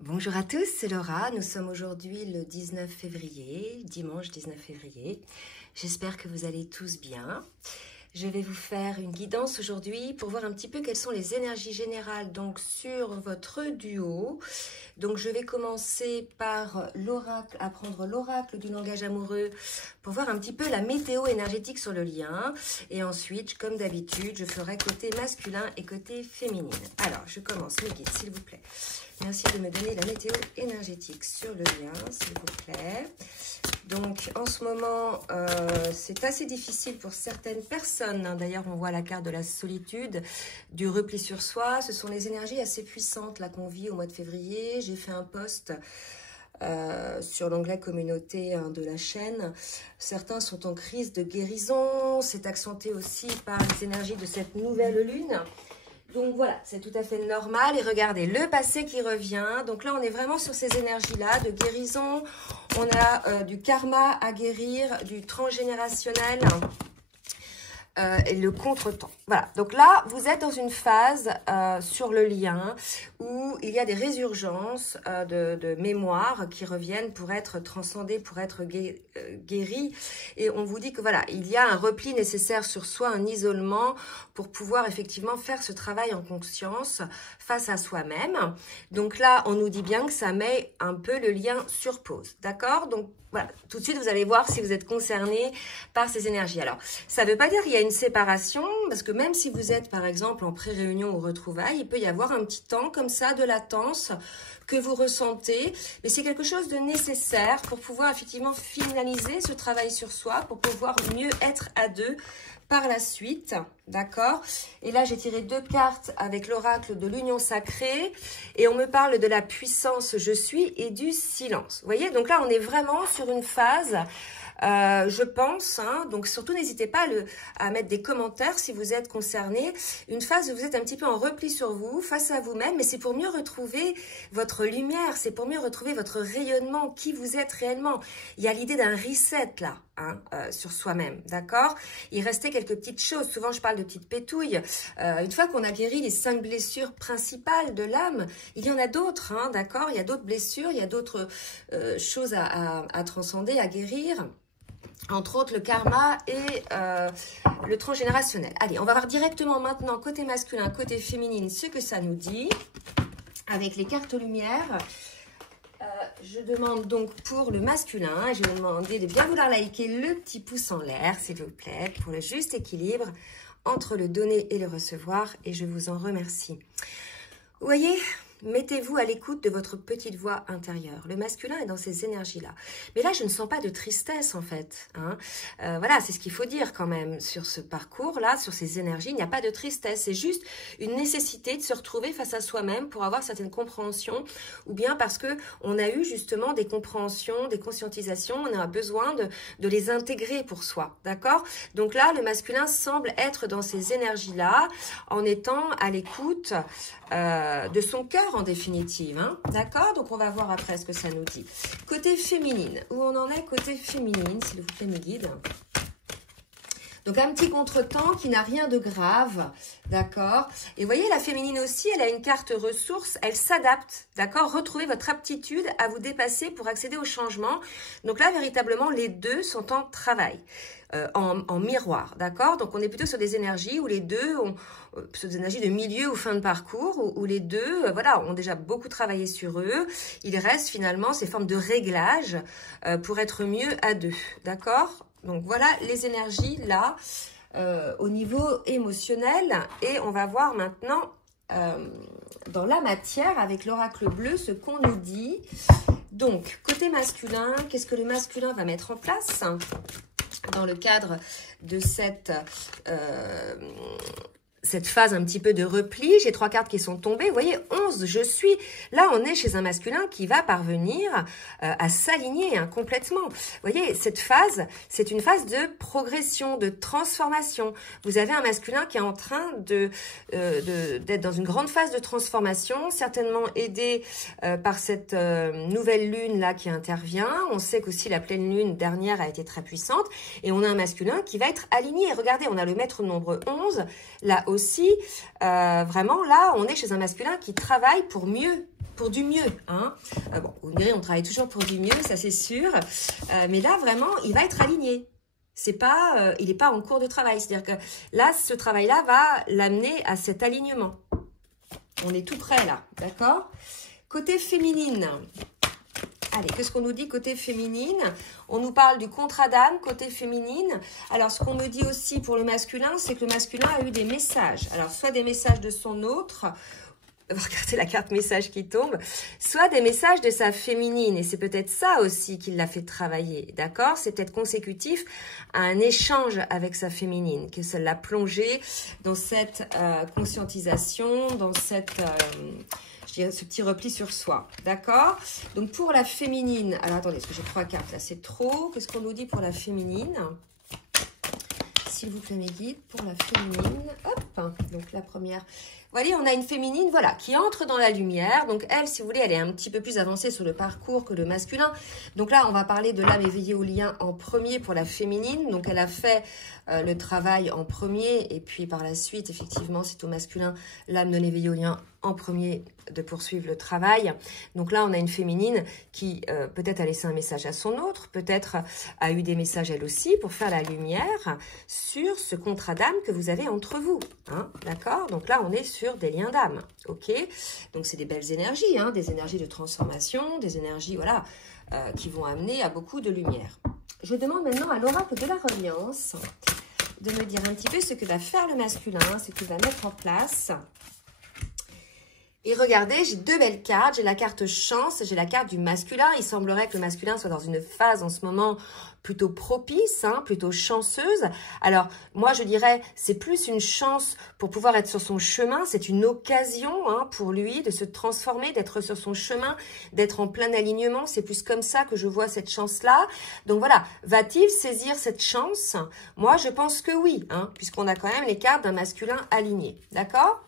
Bonjour à tous, c'est Laura. Nous sommes aujourd'hui le 19 février, dimanche 19 février. J'espère que vous allez tous bien. Je vais vous faire une guidance aujourd'hui pour voir un petit peu quelles sont les énergies générales donc sur votre duo. Donc je vais commencer par l'oracle, apprendre l'oracle du langage amoureux pour voir un petit peu la météo énergétique sur le lien. Et ensuite, comme d'habitude, je ferai côté masculin et côté féminine. Alors, je commence mes guides, s'il vous plaît. Merci de me donner la météo énergétique sur le lien, s'il vous plaît. Donc, en ce moment, c'est assez difficile pour certaines personnes. D'ailleurs, on voit la carte de la solitude, du repli sur soi. Ce sont les énergies assez puissantes là qu'on vit au mois de février. J'ai fait un post sur l'onglet communauté de la chaîne. Certains sont en crise de guérison. C'est accentué aussi par les énergies de cette nouvelle lune. Donc voilà, c'est tout à fait normal. Et regardez, le passé qui revient. Donc là, on est vraiment sur ces énergies-là de guérison. On a du karma à guérir, du transgénérationnel et le contretemps. Voilà, donc là, vous êtes dans une phase sur le lien où il y a des résurgences de mémoire qui reviennent pour être transcendées, pour être guéries. Et on vous dit que voilà, il y a un repli nécessaire sur soi, un isolement pour pouvoir effectivement faire ce travail en conscience face à soi-même. Donc là, on nous dit bien que ça met un peu le lien sur pause, d'accord? Donc voilà, tout de suite, vous allez voir si vous êtes concerné par ces énergies. Alors, ça ne veut pas dire qu'il y a une séparation, parce que même si vous êtes, par exemple, en pré-réunion ou retrouvailles, il peut y avoir un petit temps comme ça de latence que vous ressentez. Mais c'est quelque chose de nécessaire pour pouvoir effectivement finaliser ce travail sur soi, pour pouvoir mieux être à deux par la suite, d'accord? Et là, j'ai tiré deux cartes avec l'oracle de l'union sacrée et on me parle de la puissance je suis et du silence. Vous voyez, donc là, on est vraiment sur une phase, je pense, hein, donc surtout n'hésitez pas à mettre des commentaires si vous êtes concerné. Une phase où vous êtes un petit peu en repli sur vous, face à vous-même, mais c'est pour mieux retrouver votre lumière, c'est pour mieux retrouver votre rayonnement, qui vous êtes réellement. Il y a l'idée d'un reset là. Hein, sur soi-même, d'accord? Il restait quelques petites choses. Souvent, je parle de petites pétouilles. Une fois qu'on a guéri les 5 blessures principales de l'âme, il y en a d'autres, hein, d'accord? Il y a d'autres blessures, il y a d'autres choses à transcender, à guérir. Entre autres, le karma et le transgénérationnel. Allez, on va voir directement maintenant, côté masculin, côté féminine, ce que ça nous dit. Avec les cartes lumière. Je demande donc pour le masculin, je vais vous demander de bien vouloir liker le petit pouce en l'air, s'il vous plaît, pour le juste équilibre entre le donner et le recevoir, et je vous en remercie. Vous voyez, mettez-vous à l'écoute de votre petite voix intérieure. Le masculin est dans ces énergies-là. Mais là, je ne sens pas de tristesse, en fait. Hein. Voilà, c'est ce qu'il faut dire quand même sur ce parcours-là, sur ces énergies. Il n'y a pas de tristesse. C'est juste une nécessité de se retrouver face à soi-même pour avoir certaines compréhensions, ou bien parce que on a eu justement des compréhensions, des conscientisations. On a besoin de les intégrer pour soi. D'accord? Donc là, le masculin semble être dans ces énergies-là, en étant à l'écoute de son cœur en définitive, hein. D'accord? Donc on va voir après ce que ça nous dit. Côté féminine, où on en est côté féminine, s'il vous plaît mes guides. Donc un petit contretemps qui n'a rien de grave, d'accord? Et vous voyez, la féminine aussi, elle a une carte ressources, elle s'adapte, d'accord? Retrouvez votre aptitude à vous dépasser pour accéder au changement. Donc là, véritablement, les deux sont en travail. En miroir, d'accord? Donc on est plutôt sur des énergies où les deux ont sur des énergies de milieu ou fin de parcours, où les deux voilà, ont déjà beaucoup travaillé sur eux. Il reste finalement ces formes de réglage pour être mieux à deux, d'accord? Donc voilà les énergies là au niveau émotionnel, et on va voir maintenant dans la matière avec l'oracle bleu ce qu'on nous dit. Donc côté masculin, qu'est-ce que le masculin va mettre en place dans le cadre de cette phase un petit peu de repli? J'ai 3 cartes qui sont tombées. Vous voyez, 11, je suis. Là, on est chez un masculin qui va parvenir à s'aligner hein, complètement. Vous voyez, cette phase, c'est une phase de progression, de transformation. Vous avez un masculin qui est en train d'être dans une grande phase de transformation, certainement aidé par cette nouvelle lune là qui intervient. On sait qu'aussi la pleine lune dernière a été très puissante. Et on a un masculin qui va être aligné. Regardez, on a le maître nombre 11, là aussi, vraiment, là, on est chez un masculin qui travaille pour mieux pour du mieux. Hein. Bon, vous me direz, on travaille toujours pour du mieux, ça c'est sûr. Mais là, vraiment, il va être aligné. C'est pas, il n'est pas en cours de travail. C'est-à-dire que là, ce travail-là va l'amener à cet alignement. On est tout près là, d'accord? Côté féminine. Allez, qu'est-ce qu'on nous dit côté féminine? On nous parle du contrat d'âme côté féminine. Alors, ce qu'on me dit aussi pour le masculin, c'est que le masculin a eu des messages. Alors, soit des messages de son autre, regardez la carte message qui tombe, soit des messages de sa féminine. Et c'est peut-être ça aussi qui l'a fait travailler, d'accord? C'est peut-être consécutif à un échange avec sa féminine, que ça l'a plongé dans cette conscientisation, dans cette... ce petit repli sur soi, d'accord? Donc, pour la féminine, alors attendez, parce que j'ai 3 cartes, là, c'est trop. Qu'est-ce qu'on nous dit pour la féminine? S'il vous plaît, mes guides, pour la féminine, hop, donc la première... Vous voyez, on a une féminine, voilà, qui entre dans la lumière. Donc, elle, si vous voulez, elle est un petit peu plus avancée sur le parcours que le masculin. Donc là, on va parler de l'âme éveillée au lien en premier pour la féminine. Donc, elle a fait le travail en premier. Et puis, par la suite, effectivement, c'est au masculin, l'âme de l'éveillé au lien en premier de poursuivre le travail. Donc là, on a une féminine qui peut-être a laissé un message à son autre, peut-être a eu des messages elle aussi pour faire la lumière sur ce contrat d'âme que vous avez entre vous. Hein, d'accord? Donc là, on est sur des liens d'âme. Ok? Donc c'est des belles énergies, hein, des énergies de transformation, des énergies voilà, qui vont amener à beaucoup de lumière. Je demande maintenant à l'oracle de la reliance de me dire un petit peu ce que va faire le masculin, ce qu'il va mettre en place. Et regardez, j'ai 2 belles cartes. J'ai la carte chance, j'ai la carte du masculin. Il semblerait que le masculin soit dans une phase en ce moment plutôt propice, hein, plutôt chanceuse. Alors, moi, je dirais, c'est plus une chance pour pouvoir être sur son chemin. C'est une occasion hein, pour lui de se transformer, d'être sur son chemin, d'être en plein alignement. C'est plus comme ça que je vois cette chance-là. Donc voilà, va-t-il saisir cette chance? Moi, je pense que oui, hein, puisqu'on a quand même les cartes d'un masculin aligné. D'accord?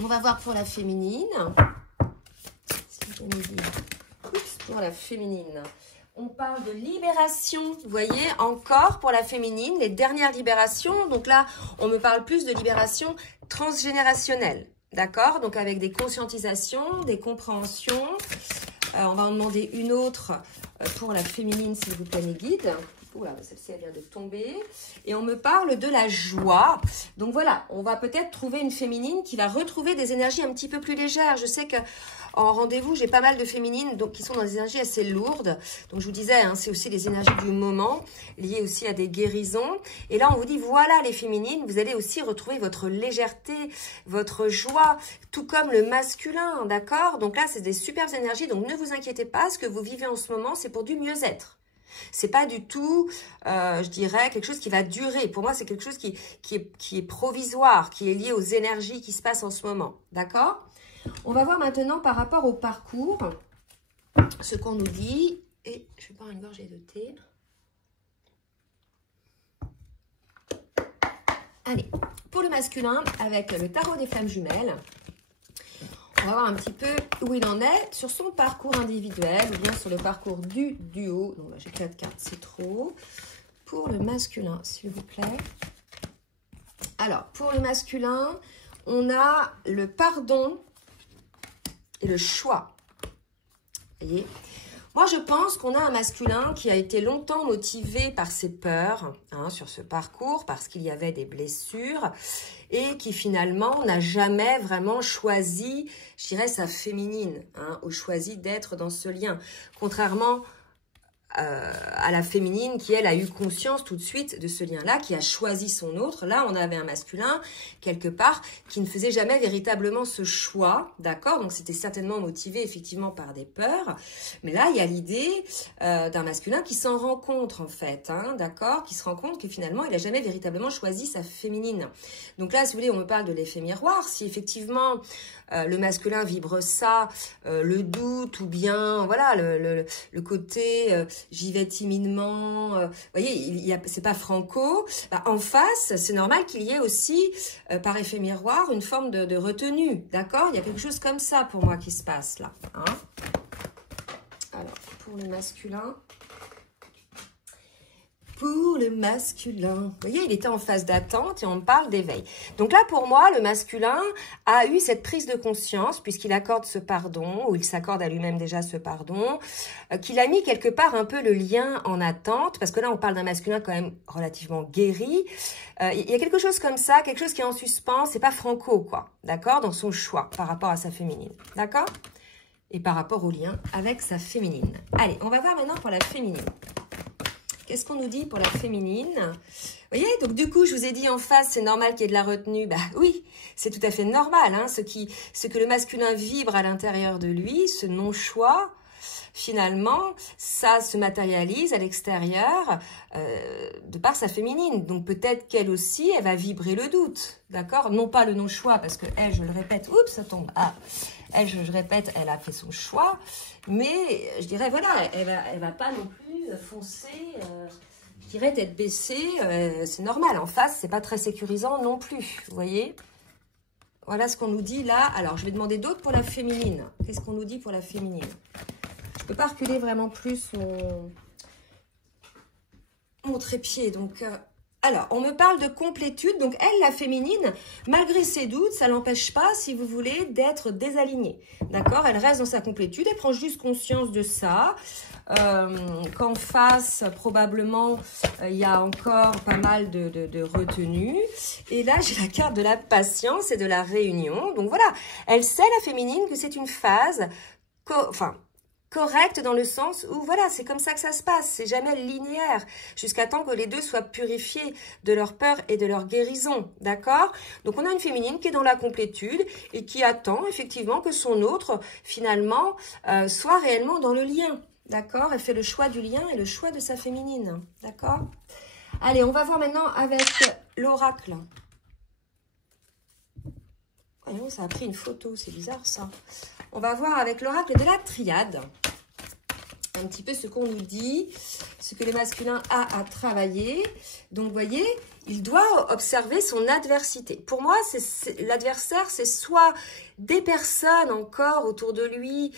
On va voir pour la féminine. Pour la féminine, on parle de libération. Vous voyez, encore pour la féminine, les dernières libérations. Donc là, on me parle plus de libération transgénérationnelle. D'accord? Donc avec des conscientisations, des compréhensions. On va en demander une autre pour la féminine, s'il vous plaît, mes guides. Oula, celle-ci, elle vient de tomber. Et on me parle de la joie. Donc voilà, on va peut-être trouver une féminine qui va retrouver des énergies un petit peu plus légères. Je sais qu'en rendez-vous, j'ai pas mal de féminines donc, qui sont dans des énergies assez lourdes. Donc je vous disais, hein, c'est aussi les énergies du moment, liées aussi à des guérisons. Et là, on vous dit, voilà les féminines, vous allez aussi retrouver votre légèreté, votre joie, tout comme le masculin, d'accord? Donc là, c'est des superbes énergies. Donc ne vous inquiétez pas, ce que vous vivez en ce moment, c'est pour du mieux-être. C'est pas du tout, je dirais, quelque chose qui va durer. Pour moi, c'est quelque chose qui est provisoire, qui est lié aux énergies qui se passent en ce moment. D'accord? On va voir maintenant par rapport au parcours, ce qu'on nous dit. Et je vais boire une gorgée de thé. Allez, pour le masculin, avec le tarot des flammes jumelles, on va voir un petit peu où il en est sur son parcours individuel ou bien sur le parcours du duo. Non, là, j'ai 4 cartes, c'est trop. Pour le masculin, s'il vous plaît. Alors, pour le masculin, on a le pardon et le choix. Vous voyez ? Moi, je pense qu'on a un masculin qui a été longtemps motivé par ses peurs hein, sur ce parcours, parce qu'il y avait des blessures, et qui finalement n'a jamais vraiment choisi, je dirais, sa féminine, hein, ou choisi d'être dans ce lien. Contrairement à la féminine qui, elle, a eu conscience tout de suite de ce lien-là, qui a choisi son autre. Là, on avait un masculin, quelque part, qui ne faisait jamais véritablement ce choix, d'accord? Donc, c'était certainement motivé, effectivement, par des peurs. Mais là, il y a l'idée d'un masculin qui s'en rend compte, en fait, hein, d'accord? Qui se rend compte que, finalement, il n'a jamais véritablement choisi sa féminine. Donc là, si vous voulez, on me parle de l'effet miroir. Si, effectivement, le masculin vibre ça, le doute, ou bien, voilà, le côté... j'y vais timidement, vous voyez, c'est pas franco. Bah, en face, c'est normal qu'il y ait aussi, par effet miroir, une forme de retenue, d'accord? Il y a quelque chose comme ça pour moi qui se passe là. Hein, alors, pour le masculin. pour le masculin. Vous voyez, il était en phase d'attente et on parle d'éveil. Donc là, pour moi, le masculin a eu cette prise de conscience puisqu'il accorde ce pardon, ou il s'accorde à lui-même déjà ce pardon, qu'il a mis quelque part un peu le lien en attente, parce que là, on parle d'un masculin quand même relativement guéri. Il y a quelque chose comme ça, quelque chose qui est en suspens, c'est pas franco, quoi, d'accord, dans son choix par rapport à sa féminine, d'accord, et par rapport au lien avec sa féminine. Allez, on va voir maintenant pour la féminine. Qu'est-ce qu'on nous dit pour la féminine? Vous voyez, donc du coup, je vous ai dit en face, c'est normal qu'il y ait de la retenue. Bah oui, c'est tout à fait normal. Hein, ce que le masculin vibre à l'intérieur de lui, ce non-choix, finalement, ça se matérialise à l'extérieur de par sa féminine. Donc peut-être qu'elle aussi, elle va vibrer le doute, d'accord? Non pas le non-choix, parce que elle, je le répète, oups, ça tombe. Ah, elle, je répète, elle a fait son choix, mais je dirais, voilà, elle va pas non plus foncer, je dirais tête baissée, c'est normal. En face, c'est pas très sécurisant non plus, vous voyez? Voilà ce qu'on nous dit là. Alors, je vais demander d'autres pour la féminine. Qu'est-ce qu'on nous dit pour la féminine? Je peux pas reculer vraiment plus mon trépied. Donc, alors, on me parle de complétude. Donc, elle, la féminine, malgré ses doutes, ça l'empêche pas, si vous voulez, d'être désalignée. D'accord? Elle reste dans sa complétude. Elle prend juste conscience de ça. Qu'en face, probablement, il y a encore pas mal de retenue. Et là, j'ai la carte de la patience et de la réunion. Donc, voilà. Elle sait, la féminine, que c'est une phase... correcte dans le sens où, voilà, c'est comme ça que ça se passe. C'est jamais linéaire, jusqu'à temps que les deux soient purifiés de leur peur et de leur guérison, d'accord? Donc, on a une féminine qui est dans la complétude et qui attend, effectivement, que son autre, finalement, soit réellement dans le lien, d'accord? Elle fait le choix du lien et le choix de sa féminine, d'accord? Allez, on va voir maintenant avec l'oracle. Voyons, ça a pris une photo, c'est bizarre, ça. On va voir avec l'oracle de la triade un petit peu ce qu'on nous dit, ce que le masculin a à travailler. Donc, vous voyez, il doit observer son adversité. Pour moi, l'adversaire, c'est soit des personnes encore autour de lui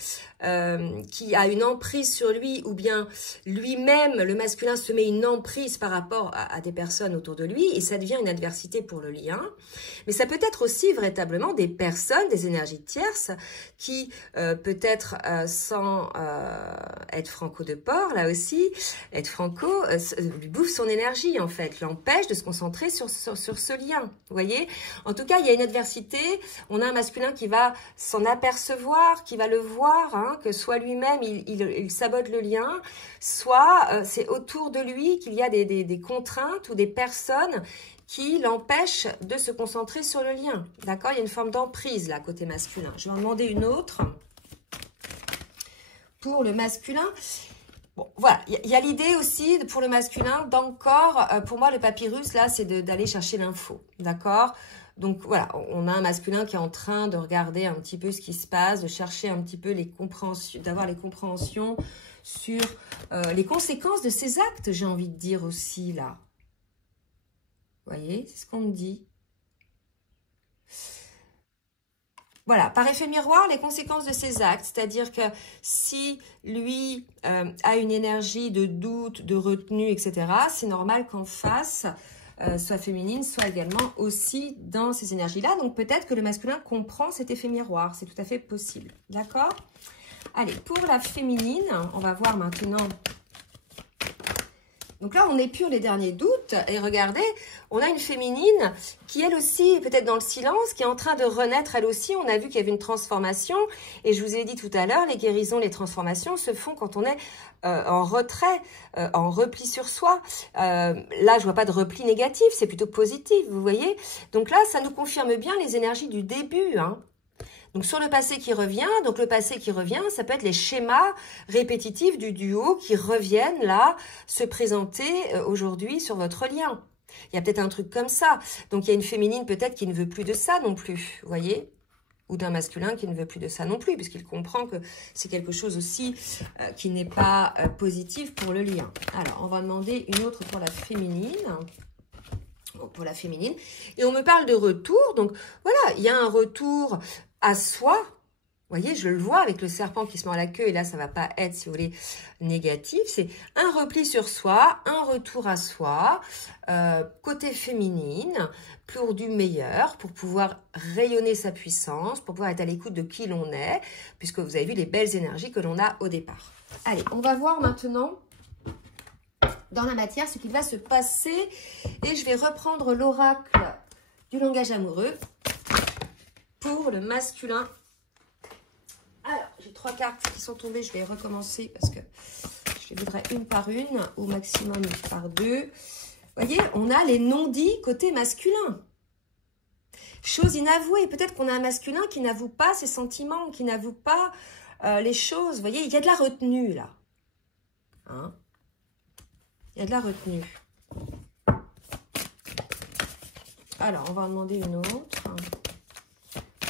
qui a une emprise sur lui, ou bien lui-même, le masculin se met une emprise par rapport à des personnes autour de lui, et ça devient une adversité pour le lien. Mais ça peut être aussi véritablement des personnes, des énergies tierces, qui peut-être sans être franco de porc, là aussi, être franco, lui bouffe son énergie en fait, l'empêche de se concentrer sur ce lien, vous voyez. En tout cas, il y a une adversité, on a un masculin qui va s'en apercevoir, qui va le voir, hein, que soit lui-même, il sabote le lien, soit c'est autour de lui qu'il y a des contraintes ou des personnes qui l'empêchent de se concentrer sur le lien, d'accord? Il y a une forme d'emprise là, côté masculin. Je vais en demander une autre pour le masculin. Bon, voilà, il y a l'idée aussi pour le masculin d'encore, pour moi le papyrus là, c'est d'aller chercher l'info, d'accord? Donc voilà, on a un masculin qui est en train de regarder un petit peu ce qui se passe, de chercher un petit peu les compréhensions, d'avoir les compréhensions sur les conséquences de ses actes, j'ai envie de dire aussi là. Vous voyez, c'est ce qu'on me dit. Voilà, par effet miroir, les conséquences de ses actes, c'est-à-dire que si lui a une énergie de doute, de retenue, etc., c'est normal qu'en face, soit féminine, soit également aussi dans ces énergies-là. Donc peut-être que le masculin comprend cet effet miroir, c'est tout à fait possible, d'accord? Allez, pour la féminine, on va voir maintenant... Donc là, on épure les derniers doutes et regardez, on a une féminine qui, elle aussi, peut-être dans le silence, qui est en train de renaître, elle aussi. On a vu qu'il y avait une transformation et je vous ai dit tout à l'heure, les guérisons, les transformations se font quand on est en retrait, en repli sur soi. Là, je vois pas de repli négatif, c'est plutôt positif, vous voyez. Donc là, ça nous confirme bien les énergies du début, hein. Donc, sur le passé qui revient, donc le passé qui revient, ça peut être les schémas répétitifs du duo qui reviennent là se présenter aujourd'hui sur votre lien. Il y a peut-être un truc comme ça. Donc, il y a une féminine peut-être qui ne veut plus de ça non plus, vous voyez? Ou d'un masculin qui ne veut plus de ça non plus, puisqu'il comprend que c'est quelque chose aussi qui n'est pas positif pour le lien. Alors, on va demander une autre pour la féminine. Pour la féminine. Et on me parle de retour. Donc, voilà, il y a un retour à soi, Vous voyez, je le vois avec le serpent qui se mord la queue, et là, ça ne va pas être, si vous voulez, négatif. C'est un repli sur soi, un retour à soi, côté féminine, pour du meilleur, pour pouvoir rayonner sa puissance, pour pouvoir être à l'écoute de qui l'on est, puisque vous avez vu les belles énergies que l'on a au départ. Allez, on va voir maintenant dans la matière ce qu'il va se passer, et je vais reprendre l'oracle du langage amoureux pour le masculin. Alors, j'ai 3 cartes qui sont tombées, je vais recommencer parce que je les voudrais une par une, au maximum par 2. Vous voyez, on a les non-dits côté masculin. Chose inavouée, peut-être qu'on a un masculin qui n'avoue pas ses sentiments, qui n'avoue pas les choses. Vous voyez, il y a de la retenue là. Hein? Il y a de la retenue. Alors, on va en demander une autre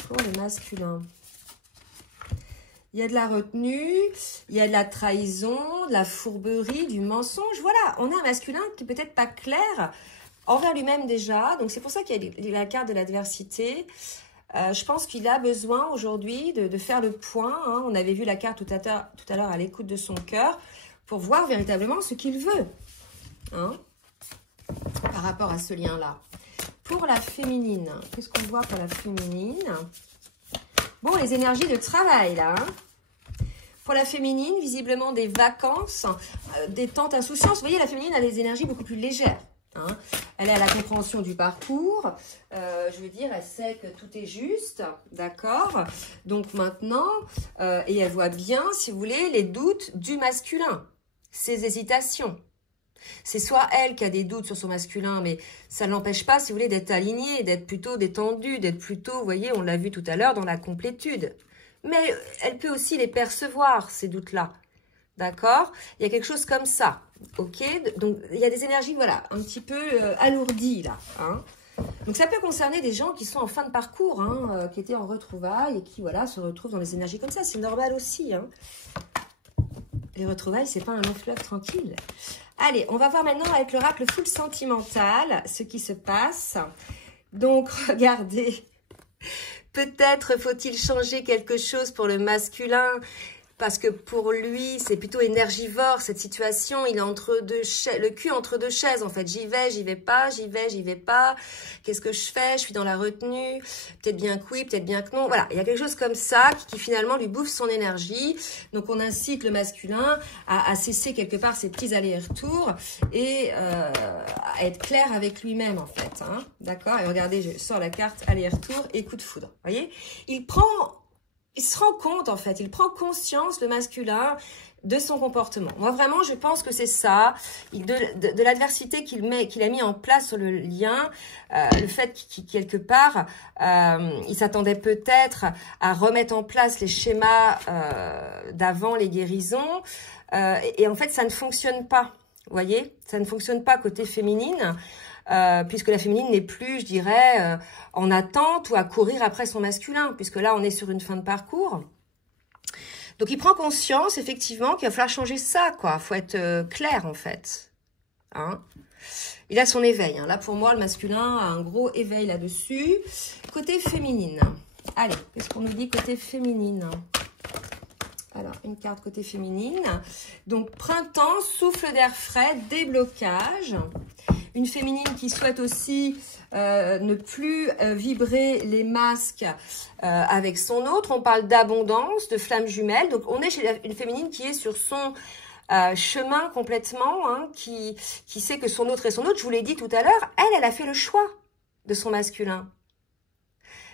pour le masculin. Il y a de la retenue, il y a de la trahison, de la fourberie, du mensonge. Voilà, on a un masculin qui n'est peut-être pas clair envers lui-même déjà. Donc, c'est pour ça qu'il y a la carte de l'adversité. Je pense qu'il a besoin aujourd'hui de faire le point. Hein. On avait vu la carte tout à l'heure à l'écoute de son cœur pour voir véritablement ce qu'il veut. Hein, par rapport à ce lien-là. Pour la féminine, qu'est-ce qu'on voit pour la féminine? Bon, les énergies de travail, là. Hein. Pour la féminine, visiblement des vacances, des tentes insouciance. Vous voyez, la féminine a des énergies beaucoup plus légères. Hein. Elle est à la compréhension du parcours. Je veux dire, elle sait que tout est juste. D'accord? Donc maintenant, et elle voit bien, si vous voulez, les doutes du masculin. Ses hésitations. C'est soit elle qui a des doutes sur son masculin, mais ça ne l'empêche pas, si vous voulez, d'être alignée, d'être plutôt détendue, d'être plutôt, vous voyez, on l'a vu tout à l'heure, dans la complétude. Mais elle peut aussi les percevoir, ces doutes-là. D'accord? Il y a quelque chose comme ça. Ok? Donc, il y a des énergies, voilà, un petit peu alourdies, là. Hein? Donc, ça peut concerner des gens qui sont en fin de parcours, hein, qui étaient en retrouvailles et qui, voilà, se retrouvent dans des énergies comme ça. C'est normal aussi, hein. Les retrouvailles, c'est pas un long fleuve tranquille. Allez, on va voir maintenant avec l'oracle full sentimental ce qui se passe. Donc, regardez, peut-être faut-il changer quelque chose pour le masculin, parce que pour lui, c'est plutôt énergivore, cette situation. Il est entre deux chaises, le cul entre deux chaises, en fait. J'y vais pas, j'y vais pas. Qu'est-ce que je fais? Je suis dans la retenue. Peut-être bien que oui, peut-être bien que non. Voilà, il y a quelque chose comme ça qui finalement lui bouffe son énergie. Donc, on incite le masculin à cesser quelque part ses petits allers-retours et à être clair avec lui-même, en fait. Hein. D'accord? Et regardez, je sors la carte aller-retour et coup de foudre. Vous voyez? Il se rend compte, en fait, il prend conscience, le masculin, de son comportement. Moi, vraiment, je pense que c'est ça, de l'adversité qu'il a mis en place sur le lien, le fait qu'il, quelque part, il s'attendait peut-être à remettre en place les schémas d'avant les guérisons, et en fait, ça ne fonctionne pas, vous voyez, ça ne fonctionne pas côté féminine, puisque la féminine n'est plus, je dirais, en attente ou à courir après son masculin, puisque là, on est sur une fin de parcours. Donc, il prend conscience, effectivement, qu'il va falloir changer ça, quoi. Il faut être clair, en fait. Hein? Il a son éveil. Hein. Là, pour moi, le masculin a un gros éveil là-dessus. Côté féminine. Allez, qu'est-ce qu'on nous dit côté féminine? Alors, une carte côté féminine. Donc, printemps, souffle d'air frais, déblocage. Une féminine qui souhaite aussi ne plus vibrer les masques avec son autre. On parle d'abondance, de flamme jumelle. Donc, on est chez une féminine qui est sur son chemin complètement, hein, qui sait que son autre est son autre. Je vous l'ai dit tout à l'heure, elle a fait le choix de son masculin.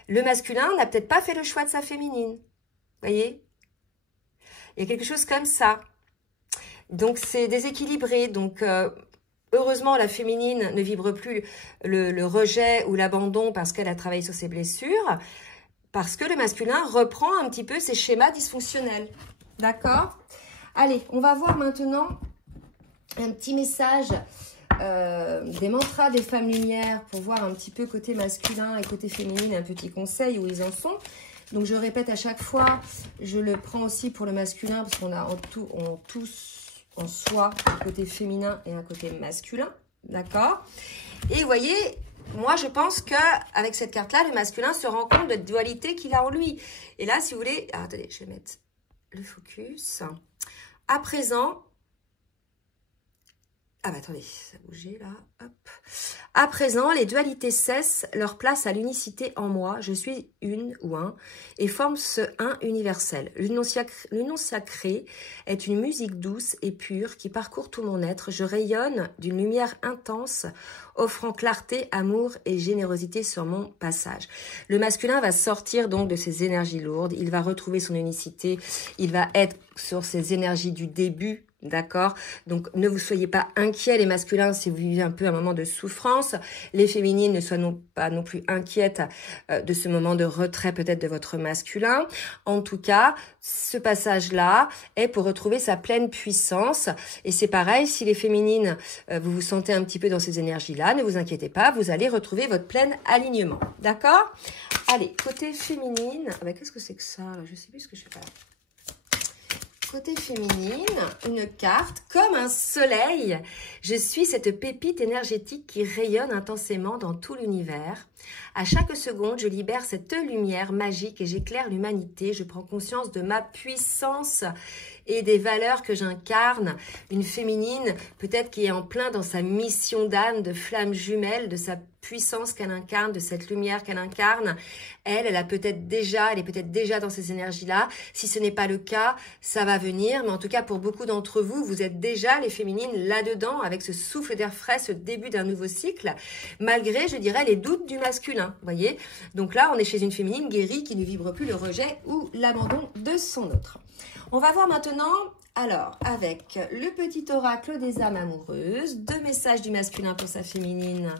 Le masculin n'a peut-être pas fait le choix de sa féminine. Vous voyez? Il y a quelque chose comme ça. Donc, c'est déséquilibré. Donc, heureusement, la féminine ne vibre plus le rejet ou l'abandon parce qu'elle a travaillé sur ses blessures. Parce que le masculin reprend un petit peu ses schémas dysfonctionnels. D'accord? Allez, on va voir maintenant un petit message des mantras des femmes lumière pour voir un petit peu côté masculin et côté féminine, un petit conseil où ils en sont. Donc, je répète à chaque fois, je le prends aussi pour le masculin parce qu'on a tous en soi un côté féminin et un côté masculin. D'accord? Et vous voyez, moi, je pense qu'avec cette carte-là, le masculin se rend compte de la dualité qu'il a en lui. Et là, si vous voulez... Alors, attendez, je vais mettre le focus. À présent... Ah bah attendez, ça a bougé là, hop. À présent, les dualités cessent leur place à l'unicité en moi. Je suis une ou un et forme ce un universel. L'union sacrée est une musique douce et pure qui parcourt tout mon être. Je rayonne d'une lumière intense, offrant clarté, amour et générosité sur mon passage. Le masculin va sortir donc de ses énergies lourdes. Il va retrouver son unicité. Il va être sur ses énergies du début. D'accord? Donc, ne vous soyez pas inquiets, les masculins, si vous vivez un peu un moment de souffrance. Les féminines ne soient pas non plus inquiètes de ce moment de retrait peut-être de votre masculin. En tout cas, ce passage-là est pour retrouver sa pleine puissance. Et c'est pareil, si les féminines, vous vous sentez un petit peu dans ces énergies-là, ne vous inquiétez pas, vous allez retrouver votre plein alignement. D'accord? Allez, côté féminine, ah ben, qu'est-ce que c'est que ça là? Je sais plus ce que je fais là. Côté féminine, une carte comme un soleil. Je suis cette pépite énergétique qui rayonne intensément dans tout l'univers. À chaque seconde, je libère cette lumière magique et j'éclaire l'humanité. Je prends conscience de ma puissance et des valeurs que j'incarne. Une féminine, peut-être qui est en plein dans sa mission d'âme, de flamme jumelle, de sa puissance qu'elle incarne, de cette lumière qu'elle incarne. Elle est peut-être déjà dans ces énergies-là. Si ce n'est pas le cas, ça va venir. Mais en tout cas, pour beaucoup d'entre vous, vous êtes déjà les féminines là-dedans, avec ce souffle d'air frais, ce début d'un nouveau cycle, malgré, je dirais, les doutes du masculin. Voyez? Donc là, on est chez une féminine guérie qui ne vibre plus le rejet ou l'abandon de son autre. On va voir maintenant, alors, avec le petit oracle des âmes amoureuses, 2 messages du masculin pour sa féminine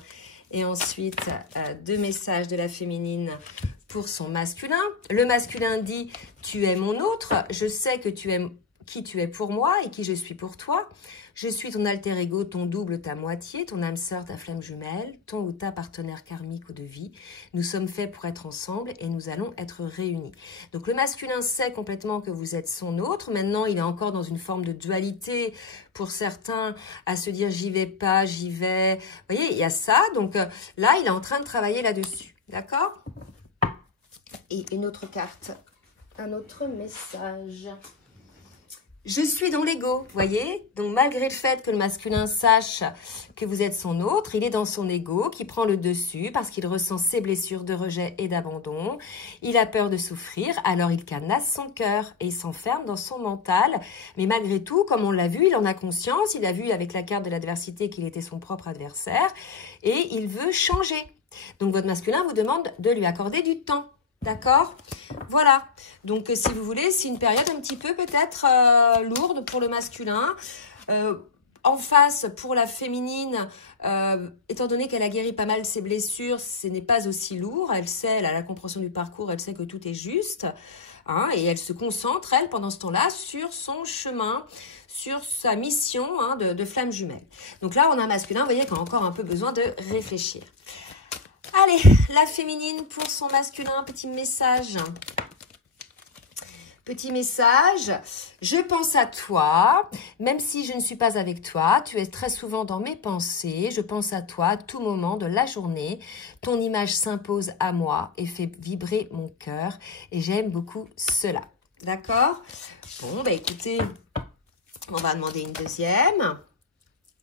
et ensuite 2 messages de la féminine pour son masculin. Le masculin dit « Tu es mon autre, je sais que tu es qui tu es pour moi et qui je suis pour toi. Je suis ton alter ego, ton double, ta moitié, ton âme sœur, ta flamme jumelle, ton ou ta partenaire karmique ou de vie. Nous sommes faits pour être ensemble et nous allons être réunis. » Donc le masculin sait complètement que vous êtes son autre. Maintenant, il est encore dans une forme de dualité pour certains à se dire j'y vais pas, j'y vais. Vous voyez, il y a ça. Donc là, il est en train de travailler là-dessus. D'accord? Et une autre carte, un autre message. Je suis dans l'ego, voyez? Donc, malgré le fait que le masculin sache que vous êtes son autre, il est dans son ego qui prend le dessus parce qu'il ressent ses blessures de rejet et d'abandon. Il a peur de souffrir, alors il canasse son cœur et il s'enferme dans son mental. Mais malgré tout, comme on l'a vu, il en a conscience. Il a vu avec la carte de l'adversité qu'il était son propre adversaire et il veut changer. Donc, votre masculin vous demande de lui accorder du temps. D'accord? Voilà. Donc, si vous voulez, c'est une période un petit peu peut-être lourde pour le masculin. En face, pour la féminine, étant donné qu'elle a guéri pas mal ses blessures, ce n'est pas aussi lourd. Elle sait, elle a la compréhension du parcours, elle sait que tout est juste. Hein, et elle se concentre, elle, pendant ce temps-là, sur son chemin, sur sa mission de flamme jumelle. Donc là, on a un masculin, vous voyez, qui a encore un peu besoin de réfléchir. Allez, la féminine pour son masculin, petit message. Petit message, je pense à toi, même si je ne suis pas avec toi, tu es très souvent dans mes pensées, je pense à toi à tout moment de la journée, ton image s'impose à moi et fait vibrer mon cœur et j'aime beaucoup cela. D'accord? Bon, bah écoutez, on va demander une deuxième.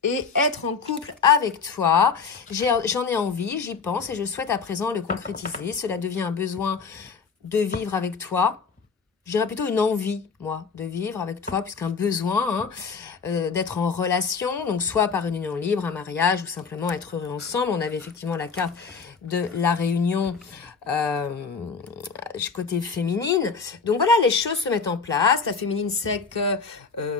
Et être en couple avec toi, j'en ai envie, j'y pense et je souhaite à présent le concrétiser. Cela devient un besoin de vivre avec toi. Je dirais plutôt une envie, moi, de vivre avec toi, puisqu'un besoin d'être en relation, donc soit par une union libre, un mariage, ou simplement être heureux ensemble. On avait effectivement la carte de la réunion côté féminine. Donc voilà, les choses se mettent en place. La féminine sait que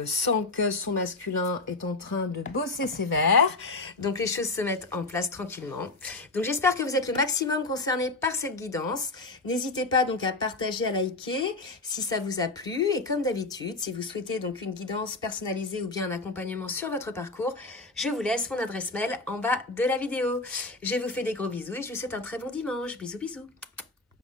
sent que son masculin est en train de bosser ses verres. Donc les choses se mettent en place tranquillement. Donc j'espère que vous êtes le maximum concerné par cette guidance. N'hésitez pas donc à partager, à liker si ça vous a plu. Et comme d'habitude, si vous souhaitez donc une guidance personnalisée ou bien un accompagnement sur votre parcours, je vous laisse mon adresse mail en bas de la vidéo. Je vous fais des gros bisous et je vous souhaite un très bon dimanche. Bisous, bisous.